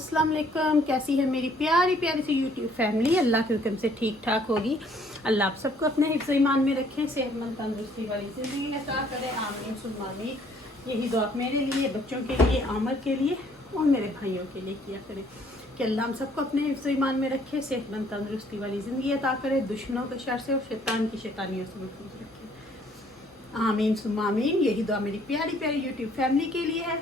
अस्सलाम वालेकुम। कैसी है मेरी प्यारी प्यारी सी यूट्यूब फैमिली। अल्लाह के हुक्म से ठीक ठाक होगी। अल्लाह आप सबको अपने हिफ्ज़ ईमान में रखें, सेहतमंद तंदुरुस्ती वाली ज़िंदगी अता करें। आमीन सुम्मा आमीन। यही दुआ मेरे लिए, बच्चों के लिए, आमर के लिए और मेरे भाइयों के लिए किया करें कि अल्लाह हम सबको अपने हिफ्ज़ ईमान में रखे, सेहतमंद तंदुरुस्ती वाली ज़िंदगी अता करे, दुश्मनों के शर से और शैतान की शैतानियों से महफूज रखे। आमीन सुम्मा आमीन। यही दुआ मेरी प्यारी प्यारी यूट्यूब फैमिली के लिए है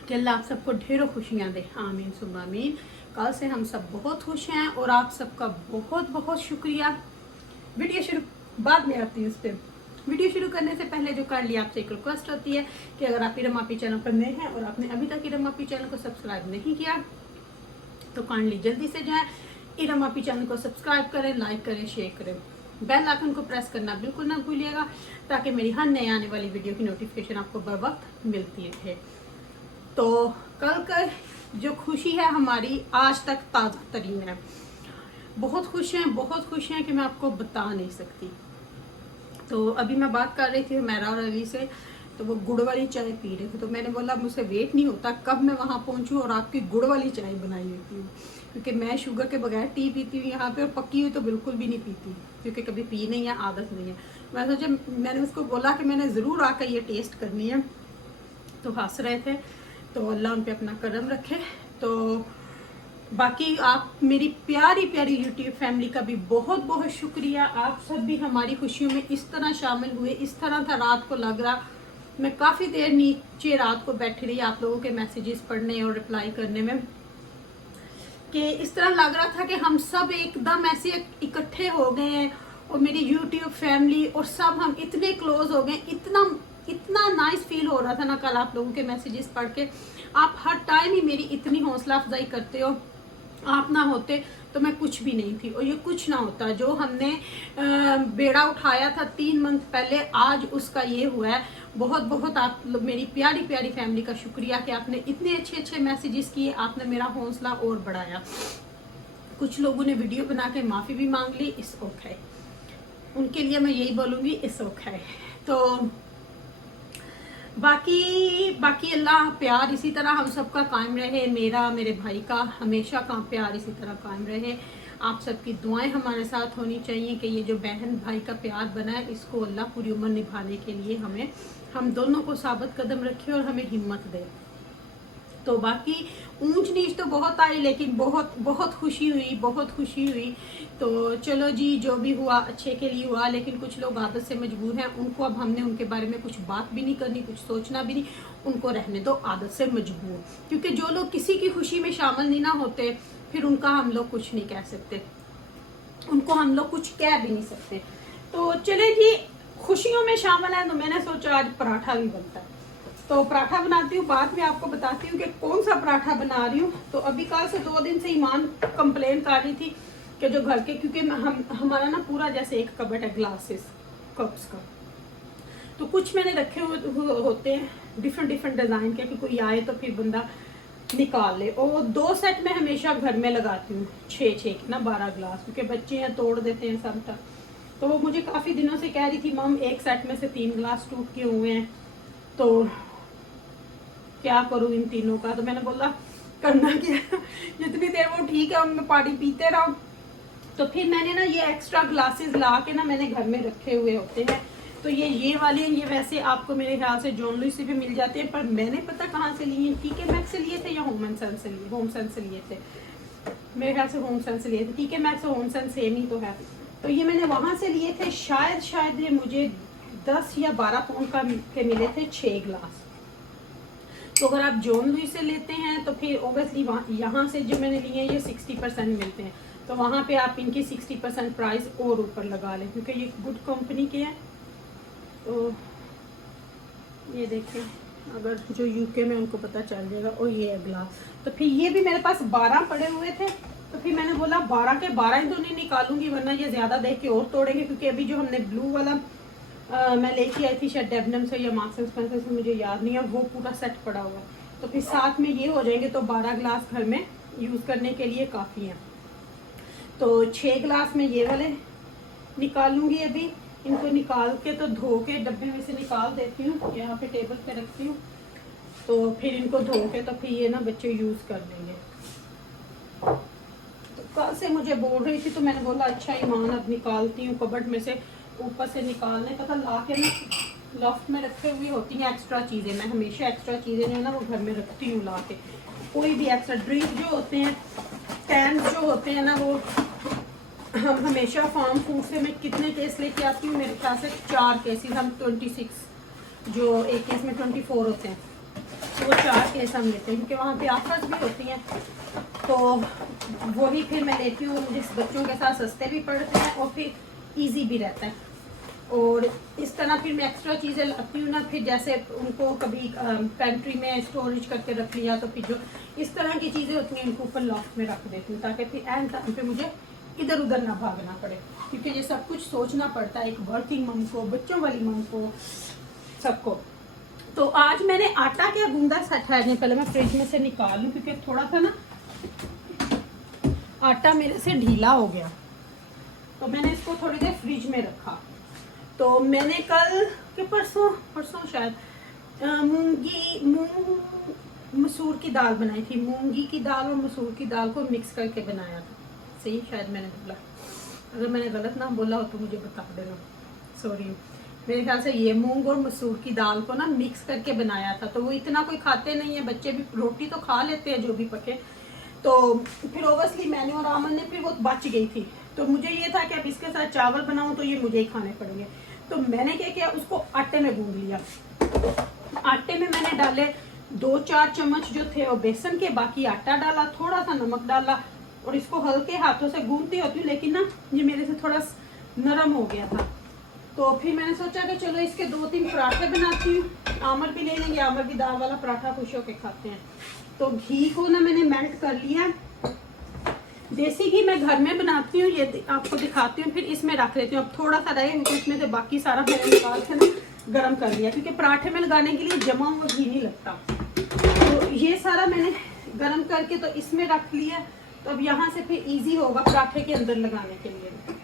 कि अल्लाह आप सबको ढेरों खुशियाँ दे। आमीन सुम्मा आमीन। कल से हम सब बहुत खुश हैं और आप सबका बहुत बहुत शुक्रिया। वीडियो शुरू बाद में आती है उस पर। वीडियो शुरू करने से पहले जो कर लिया आपसे एक रिक्वेस्ट होती है कि अगर आप इरम आपी चैनल पर नए हैं और आपने अभी तक इरम आपी चैनल को सब्सक्राइब नहीं किया तो काइंडली जल्दी से जाएं, इरम आपी चैनल को सब्सक्राइब करें, लाइक करें, शेयर करें, बेल आइकन को प्रेस करना बिल्कुल ना भूलिएगा ताकि मेरी हर नए आने वाली वीडियो की नोटिफिकेशन आपको बर वक्त मिलती है। तो कल का जो खुशी है हमारी आज तक ताज़ा तरीन है। बहुत खुश हैं कि मैं आपको बता नहीं सकती। तो अभी मैं बात कर रही थी हुमैरा और अली से, तो वो गुड़ वाली चाय पी रहे थे। तो मैंने बोला मुझसे वेट नहीं होता कब मैं वहाँ पहुँचूँ और आपकी गुड़ वाली चाय बनाई होती हूँ, क्योंकि मैं शुगर के बगैर टी पीती हूँ यहाँ पे, और पक्की हुई तो बिल्कुल भी नहीं पीती क्योंकि कभी पी नहीं है, आदत नहीं है। मैं सोचा, मैंने उसको बोला कि मैंने ज़रूर आकर ये टेस्ट करनी है, तो हंस रहे थे। तो अल्लाह उन पे अपना करम रखे। तो बाकी आप मेरी प्यारी प्यारी यूट्यूब फैमिली का भी बहुत बहुत शुक्रिया। आप सब भी हमारी खुशियों में इस तरह शामिल हुए। इस तरह था रात को लग रहा, मैं काफ़ी देर नीचे रात को बैठी रही आप लोगों के मैसेजेस पढ़ने और रिप्लाई करने में, कि इस तरह लग रहा था कि हम सब एकदम ऐसे इकट्ठे हो गए हैं और मेरी यूट्यूब फैमिली और सब हम इतने क्लोज हो गए। इतना नाइस फील हो रहा था ना कल आप लोगों के मैसेजेस पढ़ के। आप हर टाइम ही मेरी इतनी हौसला अफजाई करते हो। आप ना होते तो मैं कुछ भी नहीं थी और ये कुछ ना होता। जो हमने बेड़ा उठाया था 3 मंथ पहले, आज उसका ये हुआ है। बहुत बहुत आप मेरी प्यारी प्यारी फैमिली का शुक्रिया कि आपने इतने अच्छे अच्छे मैसेजेस किए, आपने मेरा हौसला और बढ़ाया। कुछ लोगों ने वीडियो बना के माफ़ी भी मांग ली, इस ओके, उनके लिए मैं यही बोलूँगी, इस ओके। तो बाकी अल्लाह प्यार इसी तरह हम सबका कायम रहे, मेरा मेरे भाई का हमेशा का प्यार इसी तरह कायम रहे। आप सबकी दुआएं हमारे साथ होनी चाहिए कि ये जो बहन भाई का प्यार बना है इसको अल्लाह पूरी उम्र निभाने के लिए हम दोनों को साबित कदम रखे और हमें हिम्मत दे। तो बाकी ऊंच नीच तो बहुत आई, लेकिन बहुत खुशी हुई। तो चलो जी, जो भी हुआ अच्छे के लिए हुआ, लेकिन कुछ लोग आदत से मजबूर हैं, उनको अब हमने उनके बारे में कुछ बात भी नहीं करनी, कुछ सोचना भी नहीं, उनको रहने दो आदत से मजबूर। क्योंकि जो लोग किसी की खुशी में शामिल नहीं ना होते फिर उनका हम लोग कुछ नहीं कह सकते, उनको हम लोग कुछ कह भी नहीं सकते। तो चले जी, खुशियों में शामिल है तो मैंने सोचा आज पराठा भी बनता है, तो पराठा बनाती हूँ। बाद में आपको बताती हूँ कि कौन सा पराठा बना रही हूँ। तो अभी कल से 2 दिन से ईमान कंप्लेन कर रही थी कि जो घर के, क्योंकि हमारा ना पूरा जैसे एक कबर्ड है ग्लासेस कप्स का, तो कुछ मैंने रखे हुए होते हैं डिफरेंट डिज़ाइन के कि कोई आए तो फिर बंदा निकाल ले। और 2 सेट में हमेशा घर में लगाती हूँ, 6 ना 12 ग्लास, क्योंकि बच्चे हैं तोड़ देते हैं सब तक। तो वो मुझे काफ़ी दिनों से कह रही थी मम एक सेट में से 3 ग्लास टूट के हुए हैं, तो क्या करूँ इन तीनों का। तो मैंने बोला करना क्या, जितनी देर वो ठीक है उनमें पानी पीते रहो। तो फिर मैंने ना ये एक्स्ट्रा ग्लासेस ला के ना मैंने घर में रखे हुए होते हैं। तो ये वाले, ये वैसे आपको मेरे ख्याल से जॉन लुइस से भी मिल जाते हैं, पर मैंने पता कहाँ से लिए, TK मैक्स से लिए थे या होम सेंस से लिए थे। मेरे ख्याल से होम सेंस से लिए थे, TK मैक्स और होम सेंस सेम ही तो है। तो ये मैंने वहाँ से लिए थे। शायद ये मुझे 10 या 12 पाउंड के मिले थे 6 ग्लास। तो अगर आप जॉन लुइस से लेते हैं तो फिर ओबियसली यहाँ से जो मैंने लिए हैं ये 60% मिलते हैं, तो वहाँ पे आप इनकी 60% प्राइस और ऊपर लगा लें, क्योंकि ये गुड कंपनी के हैं। तो ये देखें, अगर जो यूके में उनको पता चल जाएगा। और ये है ग्लास। तो फिर ये भी मेरे पास 12 पड़े हुए थे, तो फिर मैंने बोला 12 के 12 ही तो नहीं निकालूंगी, वरना ये ज़्यादा देख के और तोड़ेंगे। क्योंकि अभी जो हमने ब्लू वाला मैं लेके आई थी शायद डेबनम से या मार्क्स एंड स्पेंसर से, मुझे याद नहीं है, वो पूरा सेट पड़ा हुआ। तो फिर साथ में ये हो जाएंगे, तो 12 ग्लास घर में यूज़ करने के लिए काफ़ी हैं। तो 6 ग्लास में ये वाले निकालूंगी। अभी इनको निकाल के तो धो के डब्बे में से निकाल देती हूँ, यहाँ पे टेबल पे रखती हूँ। तो फिर इनको धो के तो फिर ये ना बच्चे यूज़ कर लेंगे। कल से मुझे बोल रही थी तो मैंने बोला अच्छा ईमान अब निकालती हूँ कबर्ड में से, ऊपर से निकालने पता ला के ना लॉफ्ट में रखे हुई होती हैं एक्स्ट्रा चीज़ें। मैं हमेशा एक्स्ट्रा चीज़ें जो है ना वो घर में रखती हूँ ला के। कोई भी एक्स्ट्रा ड्रिंक जो होते हैं, कैंस जो होते हैं ना, वो हम हमेशा फार्म फूड से मैं कितने केस लेके आती हूँ, मेरे ख्याल से 4 केसेस, हम 26, जो एक केस में 24 होते हैं, तो वो 4 केस हम लेते हैं क्योंकि वहाँ पे ऑफर्स भी होती हैं। तो वही फिर मैं लेती हूँ, मुझे बच्चों के साथ सस्ते भी पड़ते हैं और फिर इजी भी रहता है। और इस तरह फिर मैं एक्स्ट्रा चीज़ें लाती हूँ ना, फिर जैसे उनको कभी पेंट्री में स्टोरेज करके रख लिया, तो फिर जो इस तरह की चीज़ें होती हैं उनको ऊपर लॉफ्ट में रख देती हूँ ताकि फिर एंड टाइम पे मुझे इधर उधर ना भागना पड़े, क्योंकि ये सब कुछ सोचना पड़ता है एक वर्किंग मम को, बच्चों वाली मम को, सबको। तो आज मैंने आटा क्या गूंदा ठहरने, पहले मैं फ्रिज में से निकाल लूँ क्योंकि थोड़ा सा ना आटा मेरे से ढीला हो गया, तो मैंने इसको थोड़ी देर फ्रिज में रखा। तो मैंने कल के परसों शायद मसूर की दाल बनाई थी, मूंगी की दाल और मसूर की दाल को मिक्स करके बनाया था, सही शायद मैंने बोला, अगर मैंने गलत ना बोला हो तो मुझे बता देना, सॉरी। मेरे ख्याल से ये मूंग और मसूर की दाल को ना मिक्स करके बनाया था। तो वो इतना कोई खाते नहीं है, बच्चे भी रोटी तो खा लेते हैं जो भी पके। तो फिर ओवसली मैंने और आमन ने, फिर वो बच गई थी, तो मुझे ये था कि अब इसके साथ चावल बनाऊं तो ये मुझे ही खाने पड़ेंगे। तो मैंने क्या किया, उसको आटे में गूंद लिया। आटे में मैंने डाले 2-4 चम्मच जो थे वो बेसन के, बाकी आटा डाला, थोड़ा सा नमक डाला और इसको हल्के हाथों से गूंदती होती हूँ, लेकिन ना ये मेरे से थोड़ा नरम हो गया था। तो फिर मैंने सोचा कि चलो इसके 2-3 पराठे बनाती हूँ, आमर भी ले लेंगे, आमर भी दाल वाला पराठा खुश होके खाते हैं। तो घी को ना मैंने मेल्ट कर लिया, देसी घी मैं घर में बनाती हूँ, ये आपको दिखाती हूँ, फिर इसमें रख लेती हूँ। अब थोड़ा सा रहे क्योंकि इसमें से बाकी सारा मैंने निकाल के ना गर्म कर लिया, क्योंकि पराठे में लगाने के लिए जमा हुआ घी नहीं लगता। तो ये सारा मैंने गर्म करके तो इसमें रख लिया। तो अब यहाँ से फिर इजी होगा पराठे के अंदर लगाने के लिए।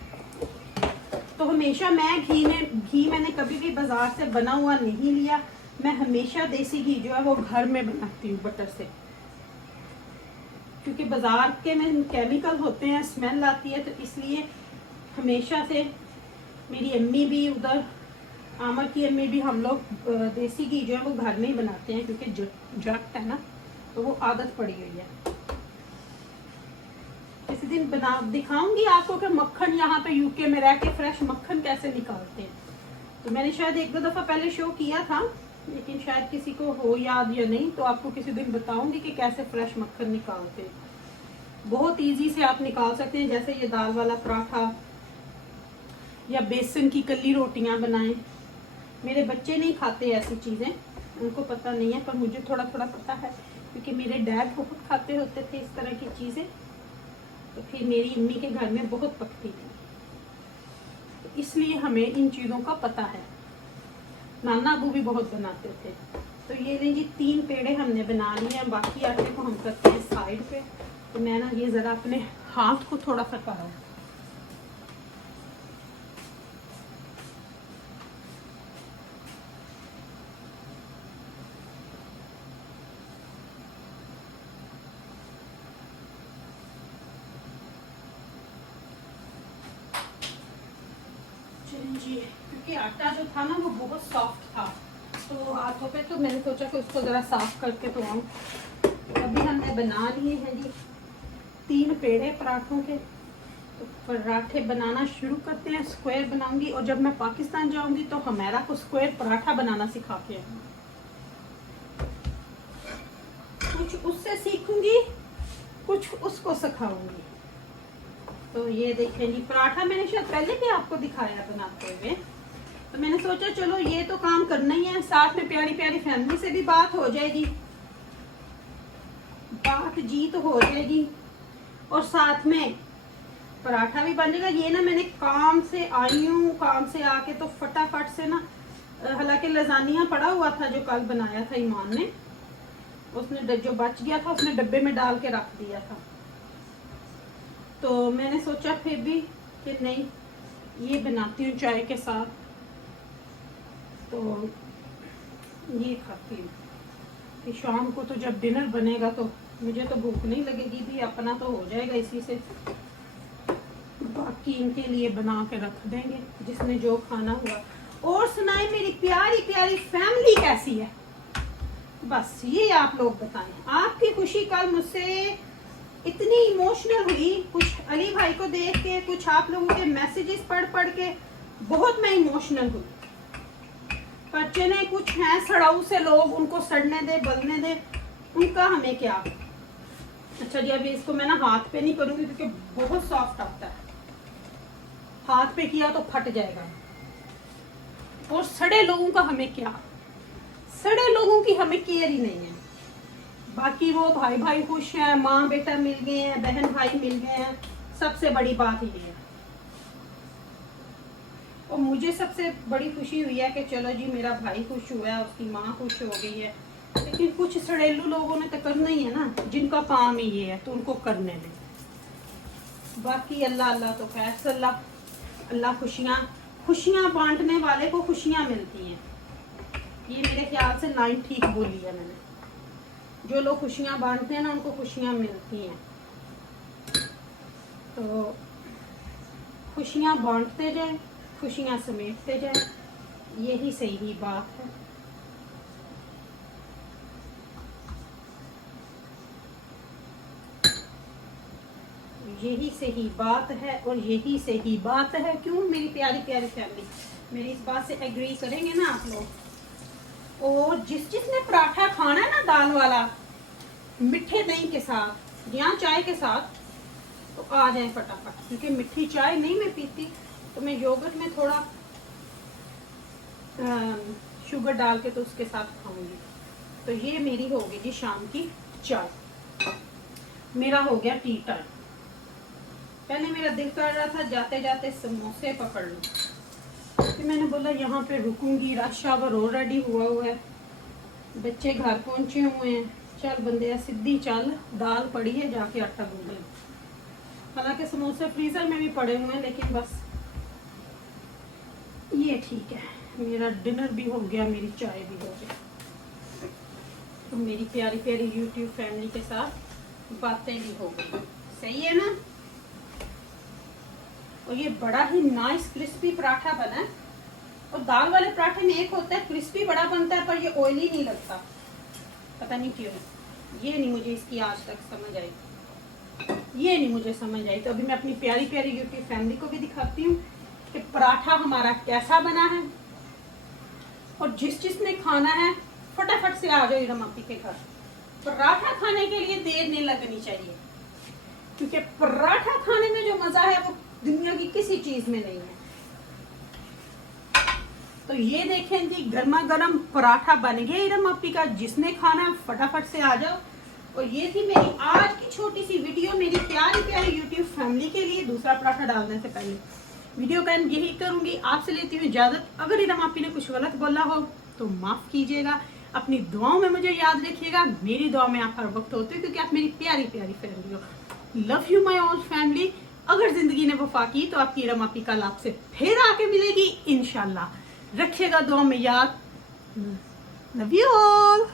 तो हमेशा मैं घी मैंने कभी भी बाजार से बना हुआ नहीं लिया, मैं हमेशा देसी घी जो है वो घर में बनाती हूँ बटर से, क्योंकि बाजार के में केमिकल होते हैं, स्मेल आती है। तो इसलिए हमेशा से मेरी अम्मी भी उधर, आमर की अम्मी भी, हम लोग देसी घी जो है वो घर में ही बनाते हैं, क्योंकि जट है ना, तो वो आदत पड़ी हुई है। किसी दिन बना दिखाऊंगी आपको कि मक्खन यहाँ पे यूके में रह के फ्रेश मक्खन कैसे निकालते हैं। तो मैंने शायद 1-2 दफ़ा पहले शो किया था, लेकिन शायद किसी को हो याद या नहीं, तो आपको किसी दिन बताऊंगी कि कैसे फ्रेश मक्खन निकालते हैं। बहुत इजी से आप निकाल सकते हैं, जैसे ये दाल वाला पराठा या बेसन की कल्ली रोटियां बनाएं। मेरे बच्चे नहीं खाते ऐसी चीज़ें, उनको पता नहीं है, पर मुझे थोड़ा थोड़ा पता है, क्योंकि मेरे डैड बहुत खाते होते थे इस तरह की चीज़ें। तो फिर मेरी अम्मी के घर में बहुत पकती थी, तो इसलिए हमें इन चीज़ों का पता है। नाना अबू भी बहुत बनाते थे। तो ये लीजिए 3 पेड़े हमने बना लिए हैं, बाकी आटे को हम करते हैं साइड पे। तो मैं ना ये ज़रा अपने हाथ को थोड़ा सा करा, क्योंकि आटा जो था ना वो बहुत सॉफ्ट था, तो हाथों पे, तो मैंने सोचा कि उसको ज़रा साफ करके तो आऊँ। अभी हमने बना लिए हैं जी 3 पेड़े पराठों के। तो पराठे बनाना शुरू करते हैं। स्क्वायर बनाऊंगी, और जब मैं पाकिस्तान जाऊंगी तो हमारा को स्क्वायर पराठा बनाना सिखा के कुछ उससे सीखूंगी, कुछ उसको सिखाऊंगी। तो ये देखें जी, पराठा मैंने शायद पहले भी आपको दिखाया बनाते हुए। तो मैंने सोचा चलो ये तो काम करना ही है, साथ में प्यारी प्यारी फैमिली से भी बात हो जाएगी, बातचीत हो जाएगी, और साथ में पराठा भी बन जाएगा। ये ना मैंने काम से आई हूँ, काम से आके तो फटाफट से ना, हालांकि लजानिया पड़ा हुआ था जो कल बनाया था ईमान ने, उसने जो बच गया था उसने डब्बे में डाल के रख दिया था। तो मैंने सोचा फिर भी कि नहीं, ये बनाती हूँ चाय के साथ, तो ये खाती हूँ। फिर शाम को तो जब डिनर बनेगा तो मुझे तो भूख नहीं लगेगी भी, अपना तो हो जाएगा इसी से। बाकी इनके लिए बना के रख देंगे जिसने जो खाना हुआ। और सुनाए मेरी प्यारी प्यारी फैमिली कैसी है, बस ये आप लोग बताएं। आपकी खुशी कल मुझसे इतनी इमोशनल हुई, कुछ अली भाई को देख के, कुछ आप लोगों के मैसेजेस पढ़ पढ़ के बहुत मैं इमोशनल हुई। पर चने कुछ हैं सड़ाऊ से लोग, उनको सड़ने दे बलने दे, उनका हमें क्या। अच्छा जी, अभी इसको मैं ना हाथ पे नहीं करूंगी क्योंकि बहुत सॉफ्ट आता है, हाथ पे किया तो फट जाएगा। और सड़े लोगों का हमें क्या, सड़े लोगों की हमें केयर ही नहीं है। बाकी वो भाई भाई खुश हैं, माँ बेटा मिल गए हैं, बहन भाई मिल गए हैं, सबसे बड़ी बात ये है। और मुझे सबसे बड़ी खुशी हुई है कि चलो जी मेरा भाई खुश हुआ है, उसकी माँ खुश हो गई है। लेकिन कुछ सड़ेलू लोगों ने तो करना ही है ना, जिनका काम ही ये है तो उनको करने दें। बाकी अल्लाह अल्लाह तो खैर अल्लाह अल्लाह खुशियाँ बांटने वाले को खुशियाँ मिलती हैं। ये मेरे ख्याल से लाइन ठीक बोली है मैंने। जो लोग खुशियाँ बांटते हैं ना उनको खुशियाँ मिलती हैं। तो खुशियाँ बांटते जाए, खुशियाँ समेटते जाए, यही सही बात है। यही सही बात है और यही सही बात है। क्यों मेरी प्यारी प्यारी फैमिली, मेरी इस बात से एग्री करेंगे ना आप लोग। और जिसने पराठा खाना है ना दाल वाला, मीठे दही के साथ या चाय के साथ, तो आ जाए फटाफट। क्योंकि मीठी चाय नहीं मैं पीती, तो मैं योगर्ट में थोड़ा शुगर डाल के तो उसके साथ खाऊंगी। तो ये मेरी होगी जी शाम की चाय, मेरा हो गया टी टाइम। पहले मेरा दिल कर रहा था जाते जाते समोसे पकड़ लूं, फिर मैंने बोला यहाँ पे रुकूंगी, रश आवर ऑलरेडी हुआ है, बच्चे घर पहुंचे हुए हैं, चल बंदे सीधी चल, दाल पड़ी है जाके आटा गूंद ले। हालांकि समोसे फ्रीजर में भी पड़े हुए हैं, लेकिन बस ये ठीक है। मेरा डिनर भी हो गया, मेरी चाय भी हो गई, तो मेरी प्यारी प्यारी यूट्यूब फैमिली के साथ बातें भी हो गई। सही है ना। और ये बड़ा ही नाइस क्रिस्पी पराठा बना है। और दाल वाले पराठे में एक होता है क्रिस्पी बड़ा बनता है, पर ये ऑयली नहीं लगता, पता नहीं क्यों। ये नहीं मुझे इसकी आज तक समझ आई, ये नहीं मुझे समझ आई। तो अभी मैं अपनी प्यारी प्यारी यूट्यूब फैमिली को भी दिखाती हूँ कि पराठा हमारा कैसा बना है। और जिसने खाना है फटाफट से आ जाओ इरम आपी के घर। पराठा खाने के लिए देर नहीं लगनी चाहिए, क्योंकि पराठा खाने में जो मजा है वो दुनिया की किसी चीज में नहीं है। तो ये देखें जी, गर्मा गर्म पराठा बन गया इरम आपी का। जिसने खाना फटाफट से आ जाओ। और ये थी मेरी आज की छोटी सी वीडियो, मेरी प्यारी प्यारी यूट्यूब फैमिली के लिए। दूसरा पराठा डालने से पहले वीडियो का एंड यही करूंगी, आपसे लेती हूँ इजाजत। अगर इरम आपी ने कुछ गलत बोला हो तो माफ कीजिएगा। अपनी दुआओं में मुझे याद रखिएगा, मेरी दुआ में आप हर वक्त होते हो, क्योंकि आप मेरी प्यारी प्यारी फैमिली हो। Love you my all family. अगर जिंदगी ने वफा की तो आपकी इरम आपी कल आपसे फिर आके मिलेगी इंशाल्लाह। रखिएगा दुआ में याद। Love you all.